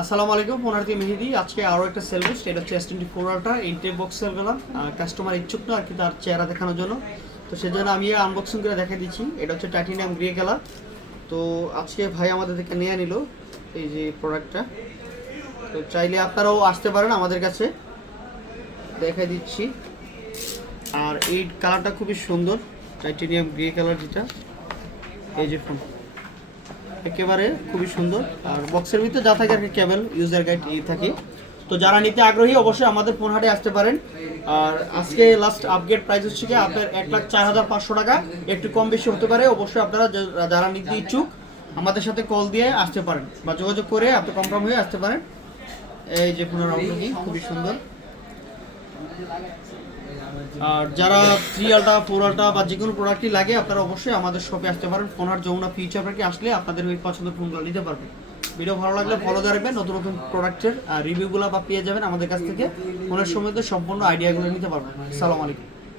আসসালামু আলাইকুম, ফোনার্থী মেহেদি। আজকে আরও একটা সেল লিস্ট। এটা হচ্ছে S24 ultra intact box sale করলাম। কাস্টমার ইচ্ছুক না আর কি তার চেহারা দেখানোর জন্য, তো সেজন্য আমি আনবক্সিং করে দেখা দিচ্ছি। এটা হচ্ছে টাইটানিয়াম গ্রে কালার। তো আজকে ভাই আমাদের থেকে নিয়ে নিল এই যে প্রোডাক্টটা। তো চাইলে আপনারাও আসতে পারেন আমাদের কাছে, দেখাই দিচ্ছি। আর এই কালারটা খুবই সুন্দর, টাইটানিয়াম গ্রে কালার যেটা। এই যে ফোন একেবারে খুবই সুন্দর। আর বক্সের ভিতরে যা থাকে আর কি কেবল ইউজার গাইড এই থাকে। তো যারা নিতে আগ্রহী অবশ্যই আমাদের ফোন হাটে আসতে পারেন। আর আজকে লাস্ট আপগ্রেড প্রাইস হচ্ছে কি আপনার 1,04,500 টাকা, একটু কম বেশি হতে পারে। অবশ্যই আপনারা যারা নিতে ইচ্ছুক আমাদের সাথে কল দিয়ে আসতে পারেন বা যোগাযোগ করে আপনি কনফার্ম হয়ে আসতে পারেন। এই যে ফোনের অবস্থা খুবই সুন্দর। আর যারা 3 আলট্রা 4 আলট্রা বা যে কোনো প্রোডাক্টই লাগে আপনারা অবশ্যই আমাদের শপে আসতে পারেন। ফোনার যমুনা ফিউচার পার্কে আসলে আপনাদের ওই পছন্দের ফোনগুলো নিতে পারবেন। ভিডিও ভালো লাগলে ফলো দিয়ে রাখবেন, নতুন নতুন প্রোডাক্টের রিভিউগুলো বা পেয়ে যাবেন আমাদের কাছ থেকে। ফোনের সম্বন্ধে সম্পূর্ণ আইডিয়াগুলো নিতে পারবেন। আসসালামু আলাইকুম।